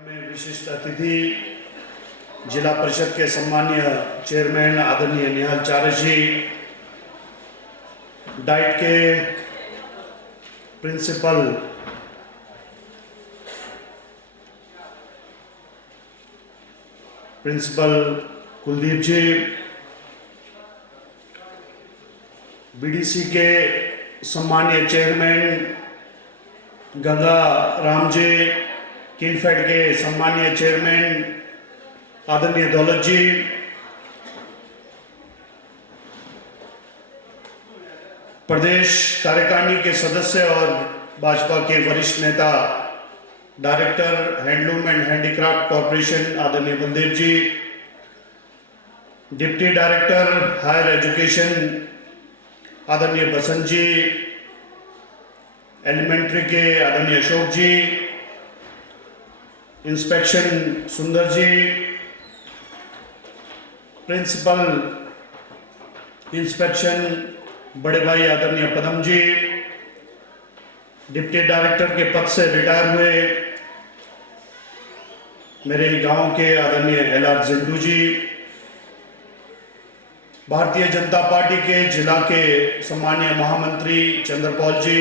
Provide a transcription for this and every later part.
में विशिष्ट अतिथि जिला परिषद के सम्मानीय चेयरमैन आदरणीय निहाल चारे जी, डाइट के प्रिंसिपल कुलदीप जी, बीडीसी के सम्मानीय चेयरमैन गंगा राम जी, किनफेड के सम्मानीय चेयरमैन आदरणीय दौलत जी, प्रदेश कार्यकारिणी के सदस्य और भाजपा के वरिष्ठ नेता director handloom and handicraft corporation आदरणीय बलदेव जी, डिप्टी डायरेक्टर हायर एजुकेशन आदरणीय बसंत जी, एलिमेंट्री के आदरणीय अशोक जी, इंस्पेक्शन सुंदर जी, प्रिंसिपल इंस्पेक्शन बड़े भाई आदरणीय पदम जी, डिप्टी डायरेक्टर के पद से रिटायर हुए मेरे गांव के आदरणीय एलआर जिंदू जी, भारतीय जनता पार्टी के जिला के सम्मानीय महामंत्री चंद्रपाल जी,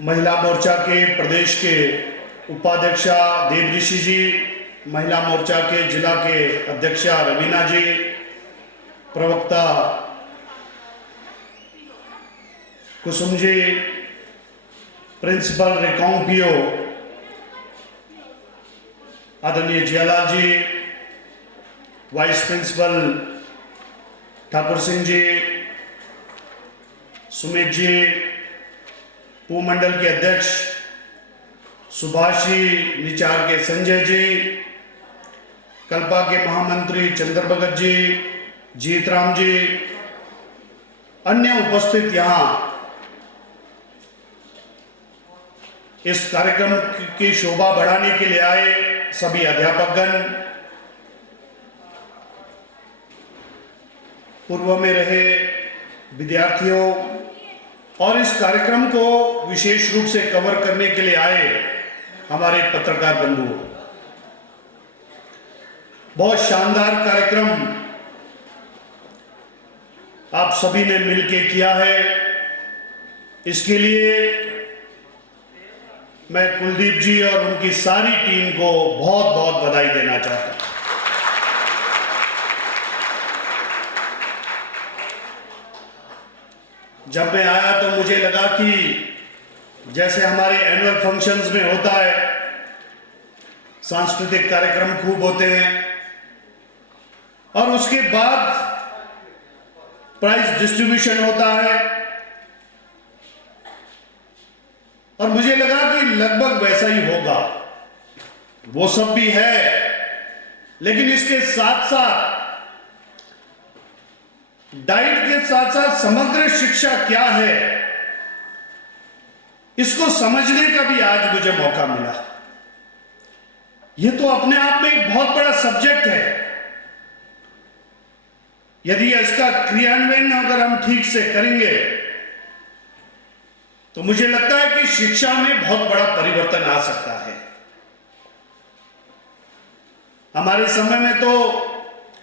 महिला मोर्चा के प्रदेश के उपाध्यक्षा देवऋषि जी, महिला मोर्चा के जिला के अध्यक्षा रवीना जी, प्रवक्ता कुसुम जी, प्रिंसिपल रिकांपियो आदरणीय जियालाल जी, वाइस प्रिंसिपल ठाकुर सिंह जी, सुमित जी, पूमंडल के अध्यक्ष सुभाष जी, निचार के संजय जी, कल्पा के महामंत्री चंद्र भगत जी, जीतराम जी, अन्य उपस्थित यहां इस कार्यक्रम की शोभा बढ़ाने के लिए आए सभी अध्यापकगण, पूर्व में रहे विद्यार्थियों और इस कार्यक्रम को विशेष रूप से कवर करने के लिए आए हमारे पत्रकार बंधु। बहुत शानदार कार्यक्रम आप सभी ने मिलकर किया है। इसके लिए मैं कुलदीप जी और उनकी सारी टीम को बहुत बहुत बधाई देना चाहता हूं। जब मैं आया तो मुझे लगा कि जैसे हमारे एनुअल फंक्शंस में होता है, सांस्कृतिक कार्यक्रम खूब होते हैं और उसके बाद प्राइज डिस्ट्रीब्यूशन होता है, और मुझे लगा कि लगभग वैसा ही होगा। वो सब भी है, लेकिन इसके साथ साथ डाइट के साथ साथ समग्र शिक्षा क्या है, इसको समझने का भी आज मुझे मौका मिला। यह तो अपने आप में एक बहुत बड़ा सब्जेक्ट है। यदि इसका क्रियान्वयन अगर हम ठीक से करेंगे तो मुझे लगता है कि शिक्षा में बहुत बड़ा परिवर्तन आ सकता है। हमारे समय में तो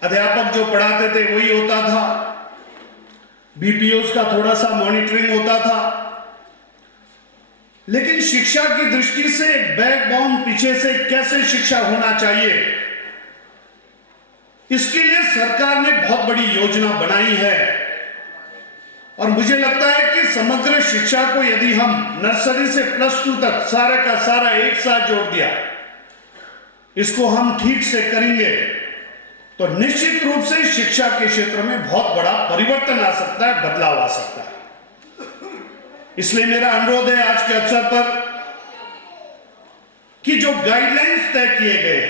अध्यापक जो पढ़ाते थे वही होता था, बीपीओस का थोड़ा सा मॉनिटरिंग होता था, लेकिन शिक्षा की दृष्टि से बैकबोन पीछे से कैसे शिक्षा होना चाहिए, इसके लिए सरकार ने बहुत बड़ी योजना बनाई है। और मुझे लगता है कि समग्र शिक्षा को यदि हम नर्सरी से +2 तक सारे का सारा एक साथ जोड़ दिया, इसको हम ठीक से करेंगे तो निश्चित रूप से शिक्षा के क्षेत्र में बहुत बड़ा परिवर्तन आ सकता है, बदलाव आ सकता है। इसलिए मेरा अनुरोध है आज के अवसर पर कि जो गाइडलाइंस तय किए गए,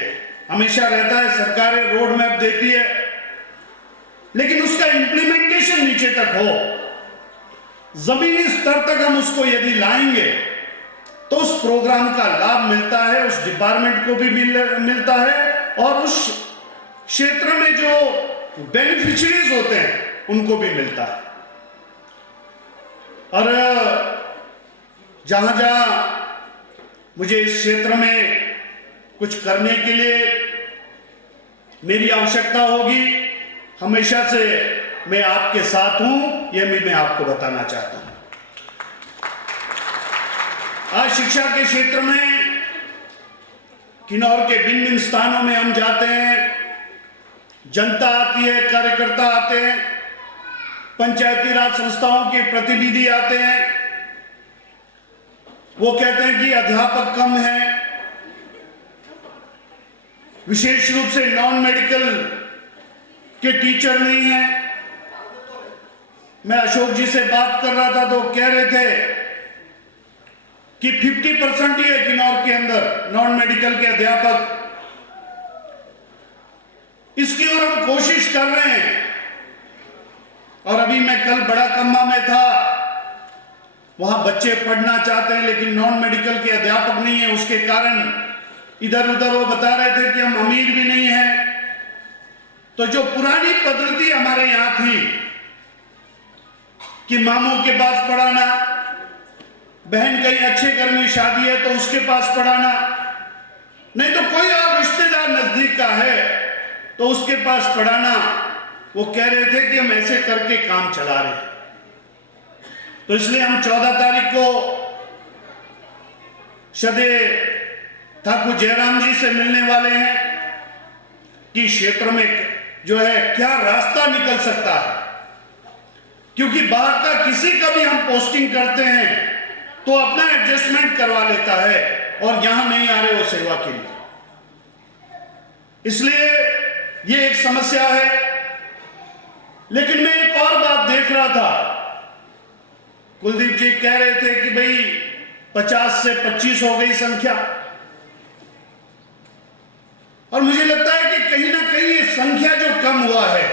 हमेशा रहता है सरकारें रोड मैप देती है, लेकिन उसका इंप्लीमेंटेशन नीचे तक हो, जमीनी स्तर तक हम उसको यदि लाएंगे तो उस प्रोग्राम का लाभ मिलता है, उस डिपार्टमेंट को भी मिलता है और उस क्षेत्र में जो बेनिफिशियरीज होते हैं उनको भी मिलता है। और जहां जहां मुझे इस क्षेत्र में कुछ करने के लिए मेरी आवश्यकता होगी, हमेशा से मैं आपके साथ हूं, यह भी मैं आपको बताना चाहता हूं। आज शिक्षा के क्षेत्र में किन्नौर के भिन्न भिन्न स्थानों में हम जाते हैं, जनता आती है, कार्यकर्ता आते हैं, पंचायती राज संस्थाओं के प्रतिनिधि आते हैं। वो कहते हैं कि अध्यापक कम है, विशेष रूप से नॉन मेडिकल के टीचर नहीं है। मैं अशोक जी से बात कर रहा था तो कह रहे थे कि 50% ही है किन्नौर के अंदर नॉन मेडिकल के अध्यापक। इसकी ओर हम कोशिश कर रहे हैं। और अभी मैं कल बड़ा कम्मा में था, वहां बच्चे पढ़ना चाहते हैं लेकिन नॉन मेडिकल के अध्यापक नहीं है, उसके कारण इधर उधर वो बता रहे थे कि हम अमीर भी नहीं हैं। तो जो पुरानी पद्धति हमारे यहां थी कि मामू के पास पढ़ाना, बहन कहीं अच्छे घर में शादी है तो उसके पास पढ़ाना, नहीं तो कोई और रिश्तेदार नजदीक का है तो उसके पास पढ़ाना, वो कह रहे थे कि हम ऐसे करके काम चला रहे हैं। तो इसलिए हम 14 तारीख को श्रद्धेय ठाकुर जयराम जी से मिलने वाले हैं कि क्षेत्र में जो है क्या रास्ता निकल सकता है, क्योंकि बाहर का किसी का भी हम पोस्टिंग करते हैं तो अपना एडजस्टमेंट करवा लेता है और यहां नहीं आ रहे वो सेवा के लिए। इसलिए ये एक समस्या है। लेकिन मैं एक और बात देख रहा था, कुलदीप जी कह रहे थे कि भाई 50 से 25 हो गई संख्या, और मुझे लगता है कि कहीं ना कहीं ये संख्या जो कम हुआ है,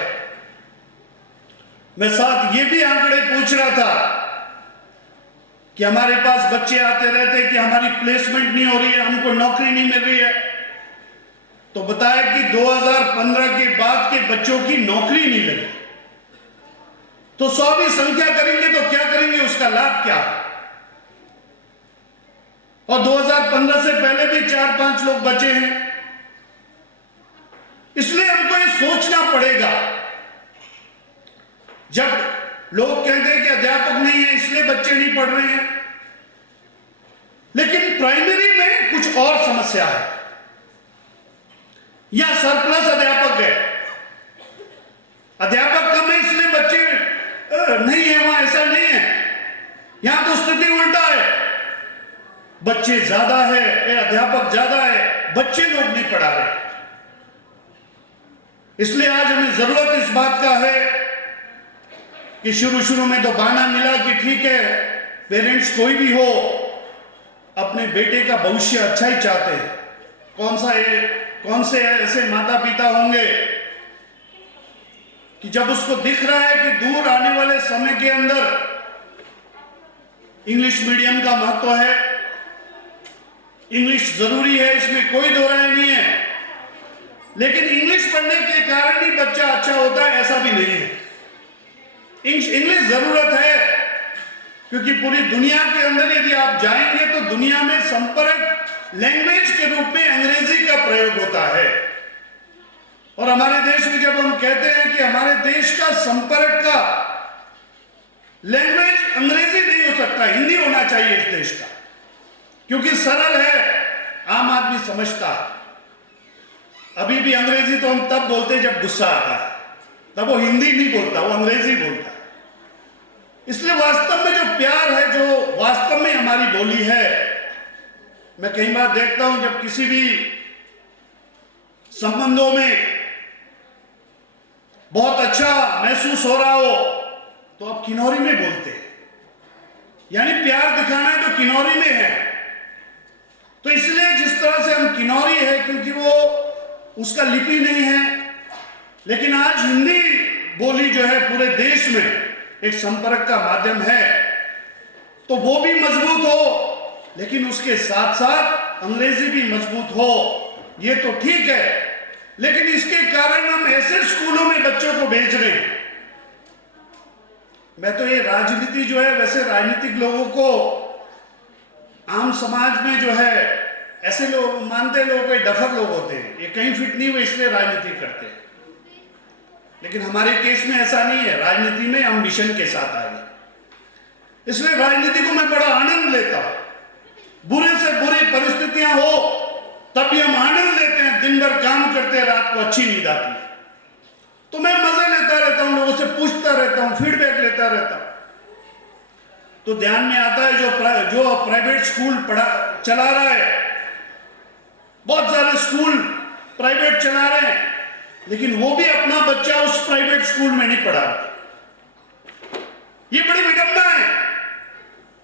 मैं साथ ये भी आंकड़े पूछ रहा था कि हमारे पास बच्चे आते रहते कि हमारी प्लेसमेंट नहीं हो रही है, हमको नौकरी नहीं मिल रही है। तो बताया कि 2015 के बाद के बच्चों की नौकरी नहीं लगी। तो 100 भी संख्या करेंगे तो क्या करेंगे, उसका लाभ क्या? और 2015 से पहले भी 4-5 लोग बचे हैं। इसलिए हमको ये सोचना पड़ेगा, जब लोग कहते हैं कि अध्यापक नहीं है इसलिए बच्चे नहीं पढ़ रहे हैं, लेकिन प्राइमरी में कुछ और समस्या है या सरप्लस अध्यापक है, अध्यापक कम है इसलिए बच्चे नहीं है वहां, ऐसा नहीं है। यहां तो स्थिति उल्टा है, बच्चे ज्यादा है, अध्यापक ज्यादा है, बच्चे लोग नहीं पढ़ा रहे। इसलिए आज हमें जरूरत इस बात का है कि शुरू में तो बहाना मिला कि ठीक है पेरेंट्स कोई भी हो अपने बेटे का भविष्य अच्छा ही चाहते हैं। कौन से ऐसे माता पिता होंगे कि जब उसको दिख रहा है कि दूर आने वाले समय के अंदर इंग्लिश मीडियम का महत्व है, इंग्लिश जरूरी है, इसमें कोई दो राय नहीं है, लेकिन इंग्लिश पढ़ने के कारण ही बच्चा अच्छा होता है ऐसा भी नहीं है। इंग्लिश जरूरत है, क्योंकि पूरी दुनिया के अंदर यदि आप जाएंगे तो दुनिया में संपर्क लैंग्वेज के रूप में अंग्रेजी का प्रयोग होता है। और हमारे देश में जब हम कहते हैं कि हमारे देश का संपर्क का लैंग्वेज अंग्रेजी नहीं हो सकता, हिंदी होना चाहिए इस देश का, क्योंकि सरल है, आम आदमी समझता है। अभी भी अंग्रेजी तो हम तब बोलते जब गुस्सा आता है, तब वो हिंदी नहीं बोलता, वो अंग्रेजी बोलता है। इसलिए वास्तव में जो प्यार है, जो वास्तव में हमारी बोली है, मैं कई बार देखता हूं जब किसी भी संबंधों में बहुत अच्छा महसूस हो रहा हो तो आप किन्नौरी में बोलते हैं, यानी प्यार दिखाना है तो किन्नौरी में है। तो इसलिए जिस तरह से हम किन्नौरी है, क्योंकि वो उसका लिपि नहीं है, लेकिन आज हिंदी बोली जो है पूरे देश में एक संपर्क का माध्यम है, तो वो भी मजबूत हो, लेकिन उसके साथ साथ अंग्रेजी भी मजबूत हो, ये तो ठीक है। लेकिन इसके कारण हम ऐसे स्कूलों में बच्चों को भेज रहे हैं। मैं तो ये राजनीति जो है, वैसे राजनीतिक लोगों को आम समाज में जो है ऐसे लोग मानते लोग डफर लोग होते हैं, ये कहीं फिट नहीं हुए इसलिए राजनीति करते हैं। लेकिन हमारे केस में ऐसा नहीं है, राजनीति में हम मिशन के साथ आए, इसलिए राजनीति को मैं बड़ा आनंद लेता हूं। बुरे से बुरी परिस्थितियां हो तब भी हम आनंद लेते हैं, दिन भर काम करते हैं, रात को अच्छी नींद आती है। तो मैं मजे लेता रहता हूं, लोगों से पूछता रहता हूं, फीडबैक लेता रहता हूं। तो ध्यान में आता है जो प्राइवेट स्कूल चला रहा है, बहुत सारे स्कूल प्राइवेट चला रहे हैं, लेकिन वो भी अपना बच्चा उस प्राइवेट स्कूल में नहीं पढ़ा रहा। ये बड़ी विडंबना है।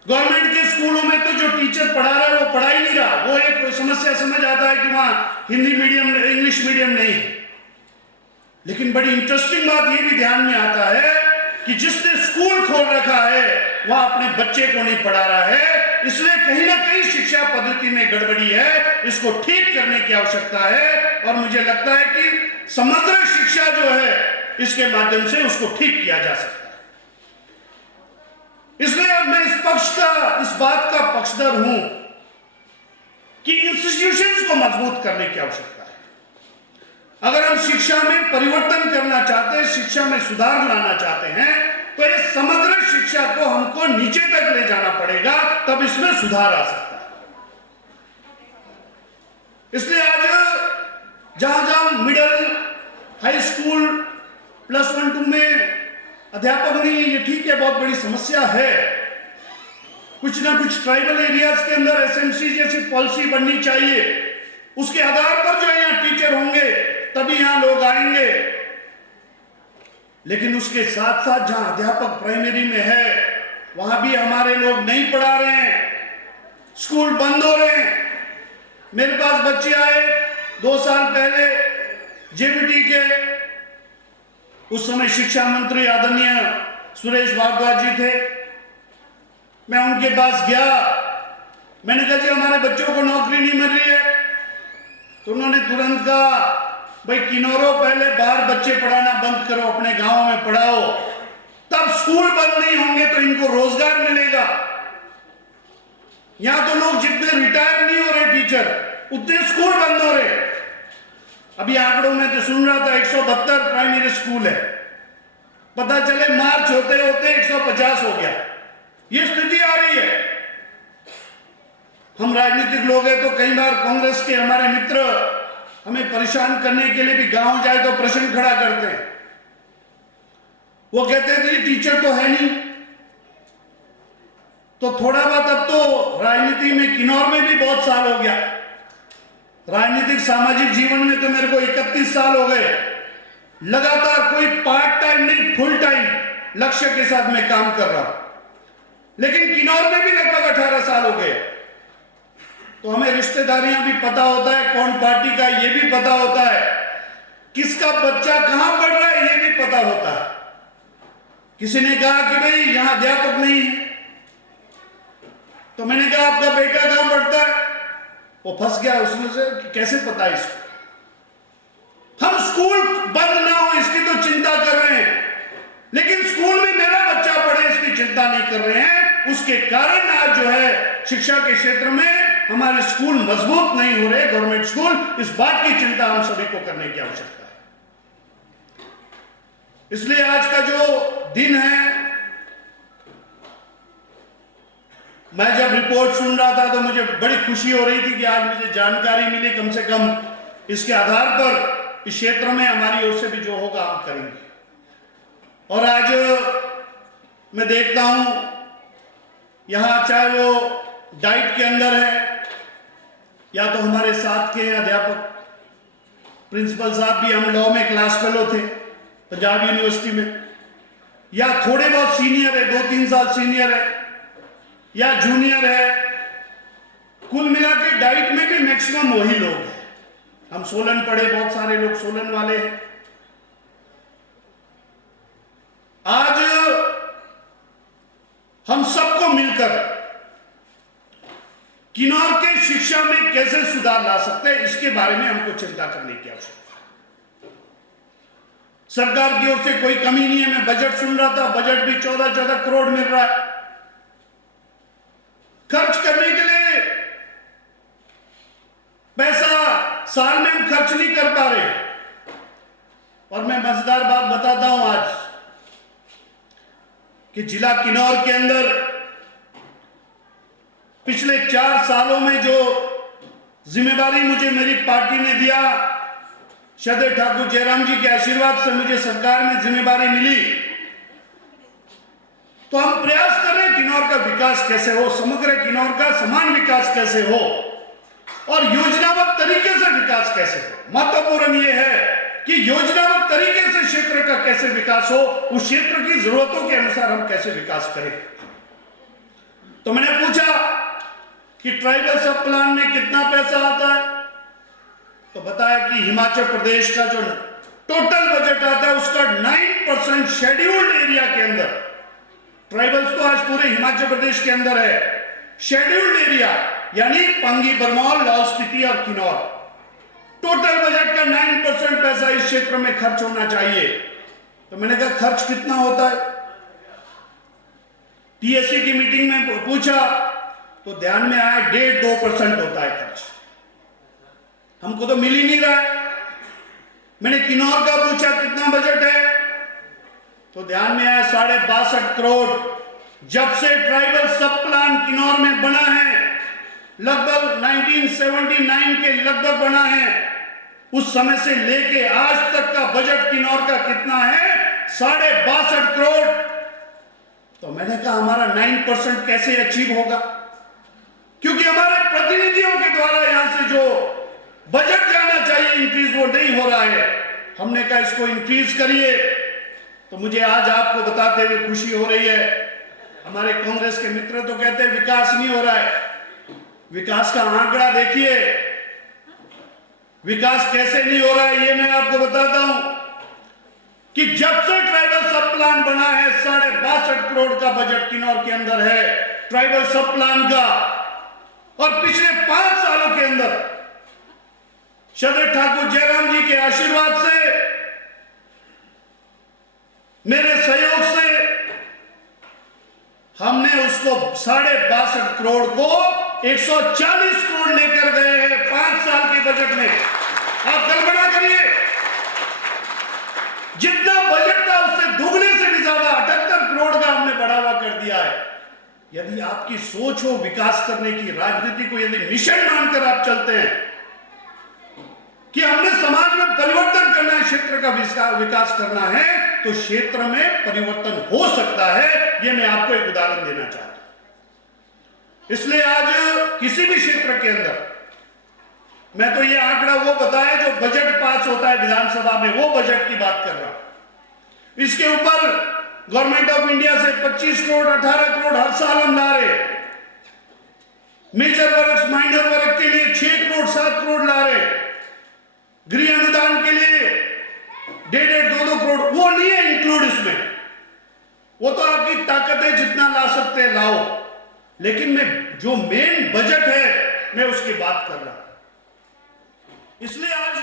गवर्नमेंट के स्कूलों में तो जो टीचर पढ़ा रहा है वो पढ़ा ही नहीं रहा। वो एक समस्या समझ आता है कि वहां हिंदी मीडियम इंग्लिश मीडियम नहीं है। लेकिन बड़ी इंटरेस्टिंग बात ये भी ध्यान में आता है कि जिसने स्कूल खोल रखा है वह अपने बच्चे को नहीं पढ़ा रहा है, इसलिए कहीं ना कहीं शिक्षा पद्धति में गड़बड़ी है, इसको ठीक करने की आवश्यकता है। और मुझे लगता है कि समग्र शिक्षा जो है इसके माध्यम से उसको ठीक किया जा सकता है। इसलिए मैं इस बात का पक्षधर हूं कि इंस्टीट्यूशंस को मजबूत करने की आवश्यकता है। अगर हम शिक्षा में परिवर्तन करना चाहते हैं, शिक्षा में सुधार लाना चाहते हैं, तो इस समग्र शिक्षा को हमको नीचे तक ले जाना पड़ेगा, तब इसमें सुधार आ सकता है। इसलिए आज जहां जहां मिडिल हाई स्कूल +1 2 में अध्यापक नहीं, ये ठीक है, बहुत बड़ी समस्या है। कुछ ना कुछ ट्राइबल एरियाज के अंदर एसएमसी जैसी पॉलिसी बननी चाहिए। उसके आधार पर जो है यहाँ टीचर होंगे, तभी यहां लोग आएंगे। लेकिन उसके साथ साथ जहां अध्यापक प्राइमरी में है वहां भी हमारे लोग नहीं पढ़ा रहे हैं, स्कूल बंद हो रहे हैं। मेरे पास बच्चे आए 2 साल पहले जेबीटी के, उस समय शिक्षा मंत्री आदरणीय सुरेश भारद्वाज जी थे। मैं उनके पास गया, मैंने कहा जी हमारे बच्चों को नौकरी नहीं मिल रही है। तो उन्होंने तुरंत कहा भाई किन्नौरों पहले बाहर बच्चे पढ़ाना बंद करो, अपने गांव में पढ़ाओ, तब स्कूल बंद नहीं होंगे तो इनको रोजगार मिलेगा। यहां तो लोग जितने रिटायर नहीं हो रहे टीचर, उतने स्कूल बंद हो रहे। अभी आंकड़ों में तो सुन रहा था 172 प्राइमरी स्कूल है, पता चले मार्च होते होते 150 हो गया। ये स्थिति आ रही है। हम राजनीतिक लोग हैं तो कई बार कांग्रेस के हमारे मित्र हमें परेशान करने के लिए भी गांव जाए तो प्रश्न खड़ा करते हैं। वो कहते थे जी टीचर तो है नहीं। तो थोड़ा बहुत अब तो राजनीति में किन्नौर में भी बहुत साल हो गया, राजनीतिक सामाजिक जीवन में तो मेरे को 31 साल हो गए। लगातार कोई पार्ट टाइम नहीं, फुल टाइम लक्ष्य के साथ मैं काम कर रहा हूं। लेकिन किन्नौर में भी लगभग 18 साल हो गए। तो हमें रिश्तेदारियां भी पता होता है, कौन पार्टी का ये भी पता होता है, किसका बच्चा कहां पढ़ रहा है ये भी पता होता है। किसी ने कहा कि भाई यहां अध्यापक नहीं है, तो मैंने कहा आपका बेटा कहां पढ़ता है? वो फंस गया उसमें से, कैसे पता है इसको। हम स्कूल बंद ना हो इसकी तो चिंता कर रहे हैं, लेकिन स्कूल में मेरा बच्चा पढ़े इसकी चिंता नहीं कर रहे हैं। उसके कारण आज जो है शिक्षा के क्षेत्र में हमारे स्कूल मजबूत नहीं हो रहे, गवर्नमेंट स्कूल। इस बात की चिंता हम सभी को करने की आवश्यकता है। इसलिए आज का जो दिन है, मैं जब रिपोर्ट सुन रहा था तो मुझे बड़ी खुशी हो रही थी कि आज मुझे जानकारी मिली, कम से कम इसके आधार पर इस क्षेत्र में हमारी ओर से भी जो होगा हम करेंगे। और आज मैं देखता हूं यहां चाहे वो डाइट के अंदर है या तो हमारे साथ के अध्यापक, प्रिंसिपल साहब भी हम लॉ में क्लास फेलो थे पंजाब यूनिवर्सिटी में, या थोड़े बहुत सीनियर है, 2-3 साल सीनियर है या जूनियर है, कुल मिला के डाइट में भी मैक्सिमम वही लोग हैं। हम सोलन पढ़े, बहुत सारे लोग सोलन वाले हैं। आज हम सबको मिलकर किन्नौर के शिक्षा में कैसे सुधार ला सकते हैं, इसके बारे में हमको चिंता करने की आवश्यकता है। सरकार की ओर से कोई कमी नहीं है। मैं बजट सुन रहा था, बजट भी 14-14 करोड़ मिल रहा है। खर्च करने के लिए पैसा साल में हम खर्च नहीं कर पा रहे। और मैं मजेदार बात बताता हूं आज कि जिला किन्नौर के अंदर पिछले 4 सालों में जो जिम्मेदारी मुझे मेरी पार्टी ने दिया, श्रद्धेय ठाकुर जयराम जी के आशीर्वाद से मुझे सरकार में जिम्मेदारी मिली, तो हम प्रयास करें किन्नौर का विकास कैसे हो, समग्र किन्नौर का समान विकास कैसे हो और योजनाबद्ध तरीके से विकास कैसे हो। महत्वपूर्ण यह है कि योजनाबद्ध तरीके से क्षेत्र का कैसे विकास हो, उस क्षेत्र की जरूरतों के अनुसार हम कैसे विकास करें। तो मैंने पूछा कि ट्राइबल सब प्लान में कितना पैसा आता है, तो बताया कि हिमाचल प्रदेश का जो टोटल बजट आता है उसका 9% शेड्यूल्ड एरिया के अंदर, ट्राइबल्स तो आज पूरे हिमाचल प्रदेश के अंदर है, शेड्यूल्ड एरिया यानी पांगी, बरमौल, लाहौल स्पीति और किन्नौर, टोटल बजट का 9% पैसा इस क्षेत्र में खर्च होना चाहिए। तो मैंने कहा खर्च कितना होता है, टीएससी की मीटिंग में पूछा तो ध्यान में आया 1.5-2% होता है खर्च, हमको तो मिल ही नहीं रहा है। मैंने किन्नौर का पूछा कितना बजट है, तो ध्यान में आया 62.5 करोड़। जब से ट्राइबल सब प्लान किन्नौर में बना है, लगभग 1979 के लगभग बना है, उस समय से लेके आज तक का बजट किन्नौर का कितना है, 62.5 करोड़। तो मैंने कहा हमारा 9% कैसे अचीव होगा, क्योंकि हमारे प्रतिनिधियों के द्वारा यहां से जो बजट जाना चाहिए इंक्रीज वो नहीं हो रहा है। हमने कहा इसको इंक्रीज करिए। तो मुझे आज आपको बताते हुए खुशी हो रही है, हमारे कांग्रेस के मित्र तो कहते हैं विकास नहीं हो रहा है। विकास का आंकड़ा देखिए, विकास कैसे नहीं हो रहा है ये मैं आपको बताता हूं कि जब से ट्राइबल सब प्लान बना है 62.5 करोड़ का बजट किन्नौर के अंदर है ट्राइबल सब प्लान का। और पिछले 5 सालों के अंदर श्रद्धेय ठाकुर जयराम जी के आशीर्वाद से, मेरे सहयोग से हमने उसको 62.5 करोड़ को 140 करोड़ लेकर गए हैं 5 साल के बजट में। आप कल्पना करिए, जितना बजट था उससे दुगने से भी ज्यादा 78 करोड़ का हमने बढ़ावा कर दिया है। यदि आपकी सोच हो विकास करने की, राजनीति को यदि मिशन मानकर आप चलते हैं कि हमने समाज में परिवर्तन करना है, क्षेत्र का विकास करना है, तो क्षेत्र में परिवर्तन हो सकता है। यह मैं आपको एक उदाहरण देना चाहता हूं। इसलिए आज किसी भी क्षेत्र के अंदर, मैं तो यह आंकड़ा वो बताया जो बजट पास होता है विधानसभा में, वो बजट की बात कर रहा हूं। इसके ऊपर गवर्नमेंट ऑफ इंडिया से 25 करोड़ 18 करोड़ हर साल हम ला रहे, मेजर वर्क माइनर वर्क के लिए 6 करोड़ 7 करोड़ ला रहे, गृह अनुदान के लिए 1.5-2 करोड़, वो नहीं है इंक्लूड इसमें। वो तो आपकी ताकत है, जितना ला सकते हैं लाओ, लेकिन मैं जो मेन बजट है मैं उसकी बात कर रहा हूं। इसलिए आज